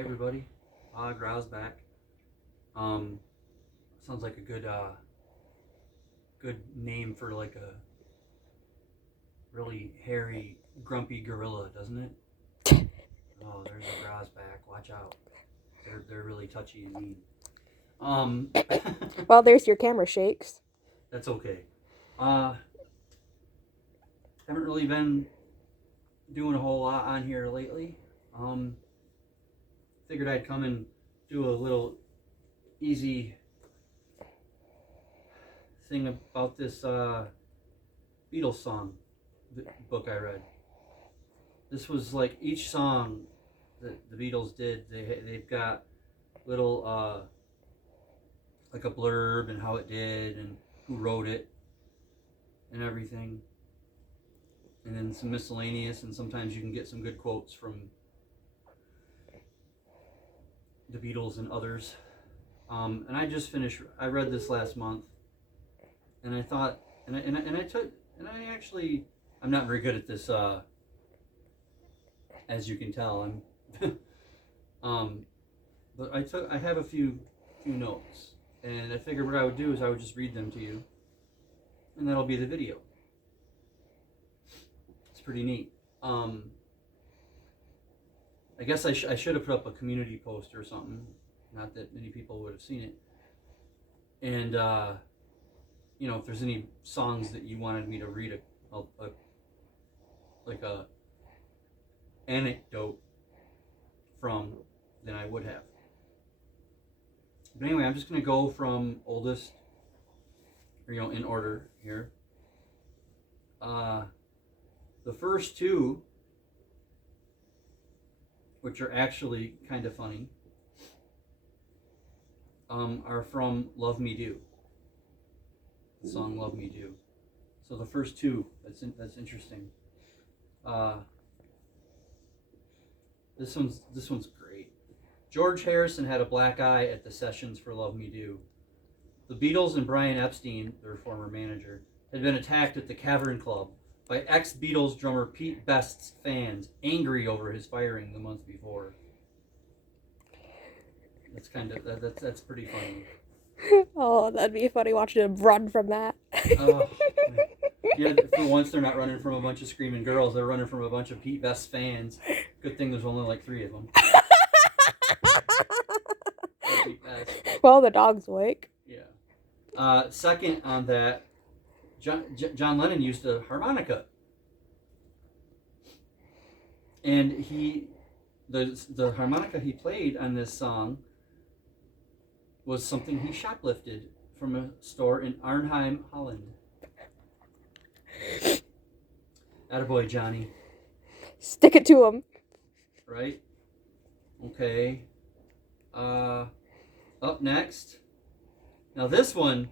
Hey everybody, Grow's back. Sounds like a good name for like a really hairy, grumpy gorilla, doesn't it? Oh, there's a Grow's back. Watch out. They're really touchy and mean. Um, Well, there's your camera shakes. that's okay. Uh, haven't really been doing a whole lot on here lately. Um, Figured I'd come and do a little easy thing about this Beatles song book I read. This was like each song that the Beatles did. They've got little like a blurb and how it did and who wrote it and everything, and then some miscellaneous. And sometimes you can get some good quotes from the Beatles and others. And I just finished. I read this last month, and I thought, I'm not very good at this. As you can tell, but I have a few notes, and I figured what I would do is I would just read them to you, and that'll be the video. It's pretty neat. I guess I should have put up a community post or something. Not that many people would have seen it. And if there's any songs that you wanted me to read a anecdote from, then I would have. But anyway, I'm just going to go from oldest, or, in order here. The first two, which are actually kind of funny, are from Love Me Do. The song Love Me Do. So the first two, that's interesting. This one's great. George Harrison had a black eye at the sessions for Love Me Do. The Beatles and Brian Epstein, their former manager, had been attacked at the Cavern Club by ex-Beatles drummer Pete Best's fans, angry over his firing the month before. That's that's pretty funny. Oh, that'd be funny watching him run from that. Oh, yeah, for once they're not running from a bunch of screaming girls. They're running from a bunch of Pete Best fans. Good thing there's only like 3 of them. Well, the dog's awake. Yeah. Second on that, John Lennon used a harmonica. And the harmonica he played on this song was something he shoplifted from a store in Arnhem, Holland. Attaboy, Johnny. Stick it to him. Right? Okay. Up next. Now this one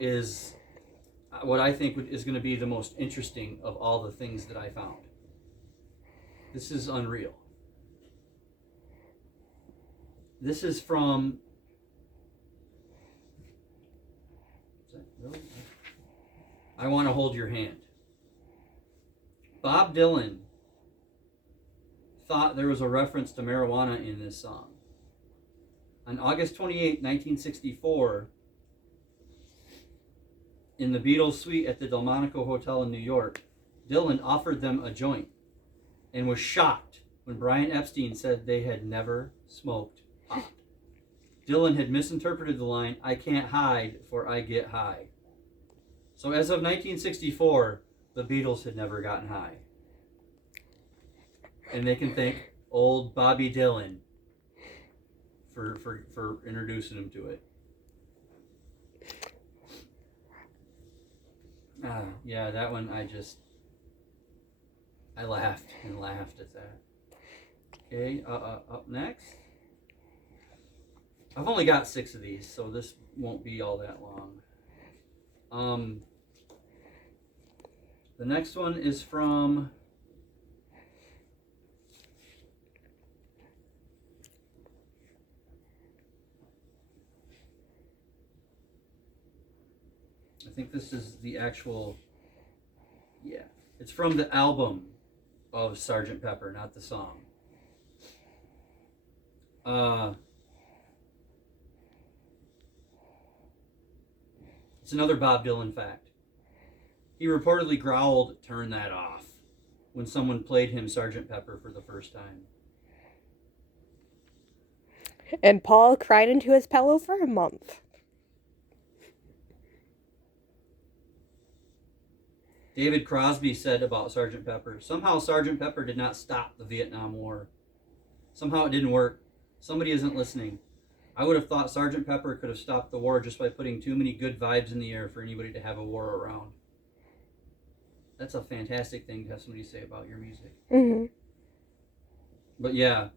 is what I think is going to be the most interesting of all the things that I found. This is unreal. This is from... Is that really? I Want to Hold Your Hand. Bob Dylan thought there was a reference to marijuana in this song. On August 28, 1964, in the Beatles suite at the Delmonico Hotel in New York, Dylan offered them a joint and was shocked when Brian Epstein said they had never smoked pot. Dylan had misinterpreted the line, "I can't hide, for I get high." So as of 1964, the Beatles had never gotten high. And they can thank old Bobby Dylan for introducing them to it. Yeah, that one I laughed and laughed at that. Okay, up next. I've only got 6 of these, so this won't be all that long. The next one is from... I think this is the actual... Yeah. It's from the album of Sgt. Pepper, not the song. It's another Bob Dylan fact. He reportedly growled, "Turn that off," when someone played him Sgt. Pepper for the first time. And Paul cried into his pillow for a month. David Crosby said about Sgt. Pepper, "Somehow Sgt. Pepper did not stop the Vietnam War. Somehow it didn't work. Somebody isn't listening. I would have thought Sgt. Pepper could have stopped the war just by putting too many good vibes in the air for anybody to have a war around." That's a fantastic thing to have somebody say about your music. Mm-hmm. But yeah,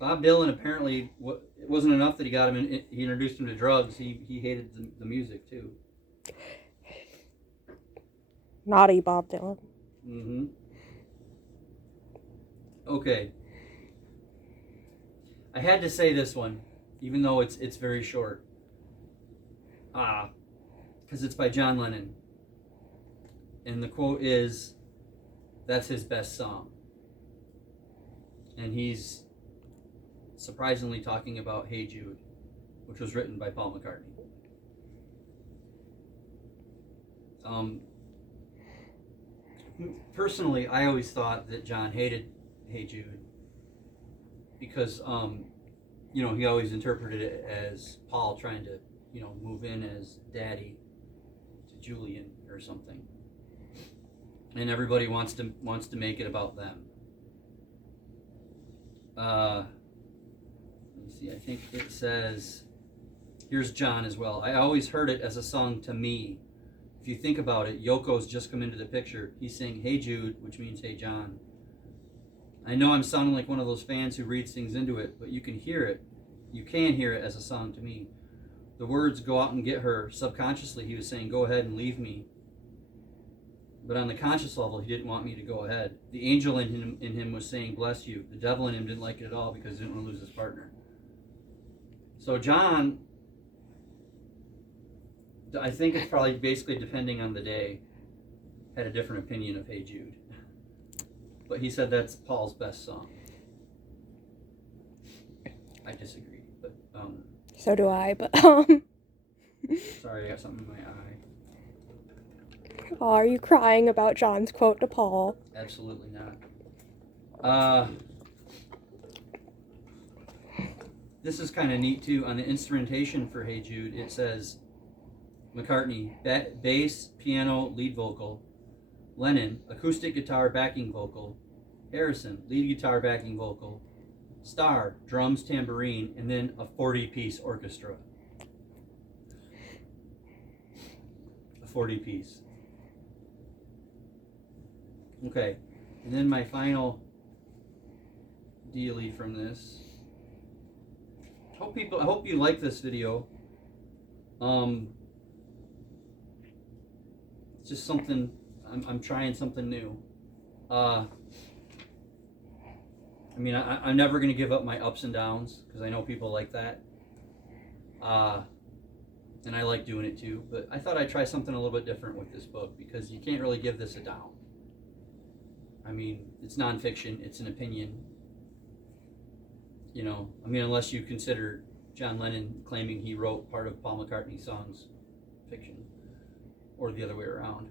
Bob Dylan apparently, it wasn't enough that he got him in, he introduced him to drugs. He hated the music too. Naughty Bob Dylan. Mm-hmm. Okay. I had to say this one, even though it's very short. Because it's by John Lennon. And the quote is, "That's his best song." And he's surprisingly talking about "Hey Jude," which was written by Paul McCartney. Personally, I always thought that John hated "Hey Jude" because, he always interpreted it as Paul trying to, move in as daddy to Julian or something. And everybody wants to make it about them. Let me see. I think it says, here's John as well. "I always heard it as a song to me. If you think about it, Yoko's just come into the picture. He's saying, 'Hey Jude,' which means 'Hey John.' I know I'm sounding like one of those fans who reads things into it, but you can hear it. You can hear it as a song to me. The words 'go out and get her,' subconsciously he was saying, 'Go ahead and leave me.' But on the conscious level, he didn't want me to go ahead. The angel in him was saying, 'Bless you.' The devil in him didn't like it at all because he didn't want to lose his partner." So John, I think it's probably basically depending on the day, had a different opinion of "Hey Jude." But he said that's Paul's best song. I disagree, but So do I, but sorry, I got something in my eye. are you crying about John's quote to Paul? Absolutely not. This is kind of neat too. On the instrumentation for "Hey Jude," it says McCartney, bass, piano, lead vocal. Lennon, acoustic guitar, backing vocal. Harrison, lead guitar, backing vocal. Starr, drums, tambourine, and then a 40-piece orchestra. A 40-piece. Okay, and then my final dealie from this. I hope you like this video. It's just something, I'm trying something new. I'm never going to give up my ups and downs because I know people like that. And I like doing it too, but I thought I'd try something a little bit different with this book because you can't really give this a down. It's nonfiction, it's an opinion. Unless you consider John Lennon claiming he wrote part of Paul McCartney's songs fiction, or the other way around.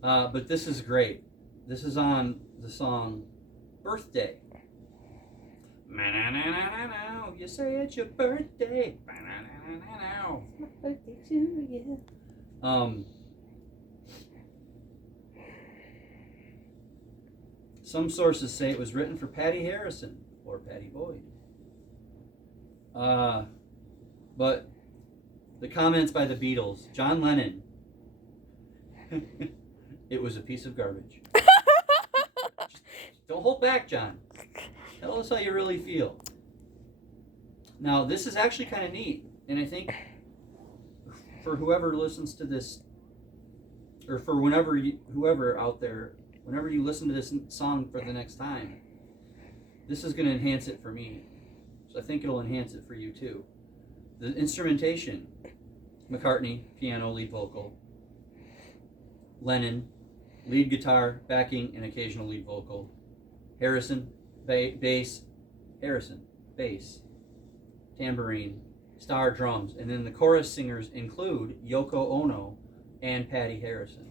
But this is great. This is on the song "Birthday." You say it's your birthday. It's my birthday too, yeah. Some sources say it was written for Patty Harrison or Patty Boyd. But the comments by the Beatles, John Lennon, it was a piece of garbage. Don't hold back, John. Tell us how you really feel. Now, this is actually kind of neat, and I think for whoever listens to this, or for whoever out there, whenever you listen to this song for the next time, this is going to enhance it for me. So I think it'll enhance it for you too. The instrumentation: McCartney, piano, lead vocal. Lennon, lead guitar, backing, and occasional lead vocal. Harrison, bass. Harrison, bass. tambourine, Starr drums, and then the chorus singers include Yoko Ono and Patty Harrison,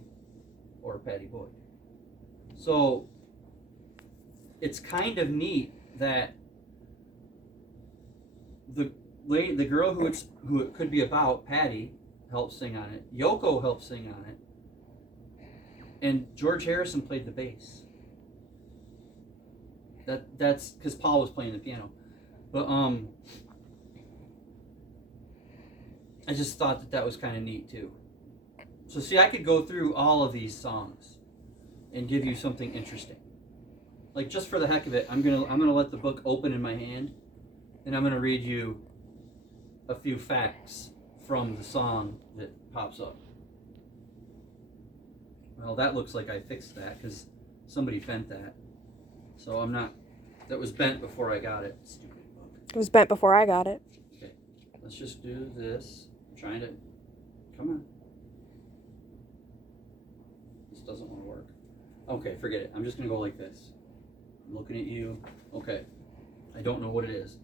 or Patty Boyd. So it's kind of neat that the girl who it could be about, Patty, helped sing on it. Yoko helped sing on it, and George Harrison played the bass. That's because Paul was playing the piano, but I just thought that was kind of neat too. So see, I could go through all of these songs and give you something interesting. Like, just for the heck of it, I'm gonna let the book open in my hand, and I'm gonna read you a few facts from the song that pops up. Well, that looks like I fixed that because somebody bent that. So I'm not. That was bent before I got it. Stupid book. It was bent before I got it. Okay, let's just do this. I'm trying to. Come on. This doesn't want to work. Okay, forget it. I'm just gonna go like this. I'm looking at you. Okay. I don't know what it is.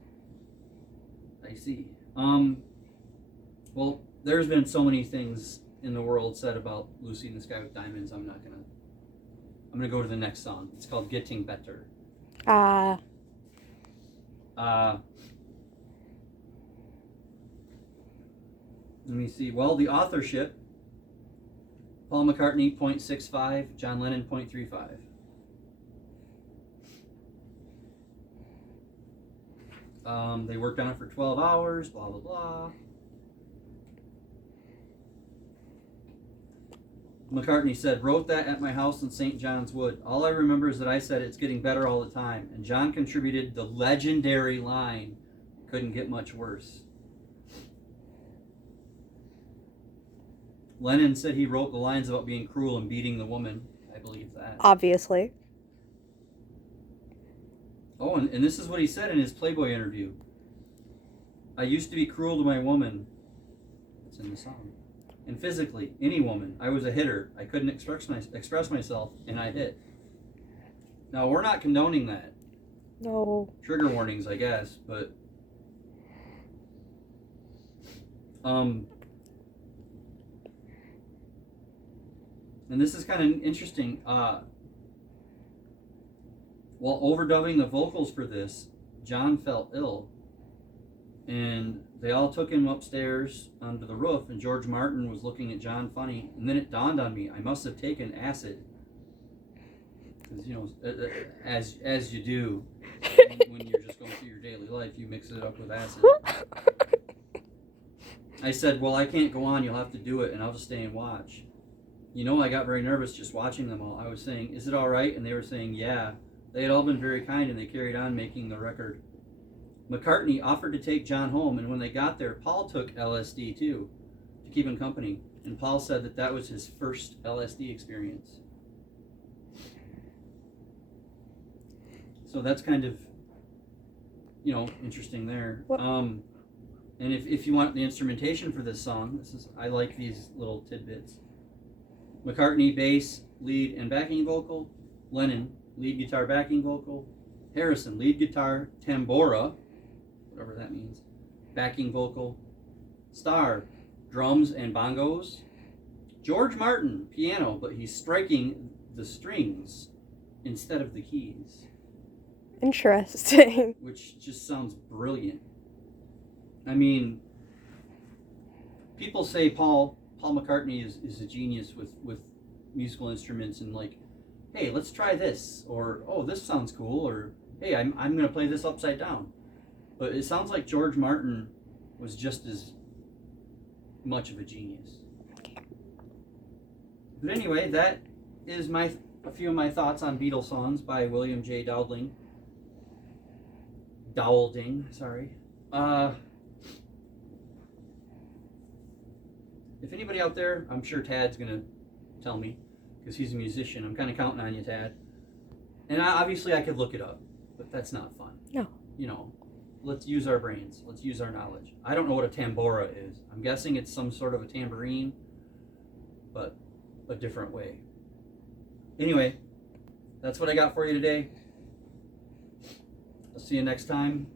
I see. Well, there's been so many things in the world said about Lucy in the Sky with Diamonds. I'm gonna go to the next song. It's called Getting Better. Let me see. Well, the authorship, Paul McCartney 0.65, John Lennon 0.35. They worked on it for 12 hours, blah, blah, blah. McCartney said, wrote that at my house in St. John's Wood. All I remember is that I said it's getting better all the time. And John contributed the legendary line, couldn't get much worse. Lennon said he wrote the lines about being cruel and beating the woman. I believe that. Obviously. Oh, and this is what he said in his Playboy interview. I used to be cruel to my woman. It's in the song. And physically, any woman. I was a hitter. I couldn't express myself, and I hit. Now, we're not condoning that. No. Trigger warnings, I guess, but... And this is kind of interesting. While overdubbing the vocals for this, John felt ill. And they all took him upstairs onto the roof, and George Martin was looking at John funny. And then it dawned on me, I must have taken acid. Because, you know, as you do when you're just going through your daily life, you mix it up with acid. I said, well, I can't go on. You'll have to do it, and I'll just stay and watch. You know, I got very nervous just watching them all. I was saying, is it all right? And they were saying, yeah. They had all been very kind, and they carried on making the record. McCartney offered to take John home, and when they got there, Paul took LSD too, to keep him company. And Paul said that was his first LSD experience. So that's kind of, you know, interesting there. And if you want the instrumentation for this song, I like these little tidbits. McCartney, bass, lead, and backing vocal. Lennon, lead guitar, backing vocal. Harrison, lead guitar, tambora, whatever that means, backing vocal. Starr, drums and bongos. George Martin, piano, but he's striking the strings instead of the keys. Interesting. Which just sounds brilliant. I mean, people say Paul McCartney is a genius with musical instruments, and like, hey, let's try this, or oh, this sounds cool, or hey, I'm going to play this upside down. But it sounds like George Martin was just as much of a genius. But anyway, that is a few of my thoughts on Beatlesongs by William J. Dowding. Sorry. If anybody out there, I'm sure Tad's going to tell me, because he's a musician. I'm kind of counting on you, Tad. And obviously I could look it up, but that's not fun. No. You know, let's use our brains. Let's use our knowledge. I don't know what a tambora is. I'm guessing it's some sort of a tambourine, but a different way. Anyway, that's what I got for you today. I'll see you next time.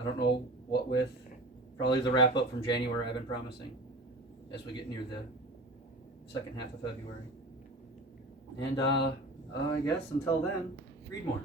I don't know what with. Probably the wrap up from January I've been promising as we get near the second half of February. And I guess until then, read more.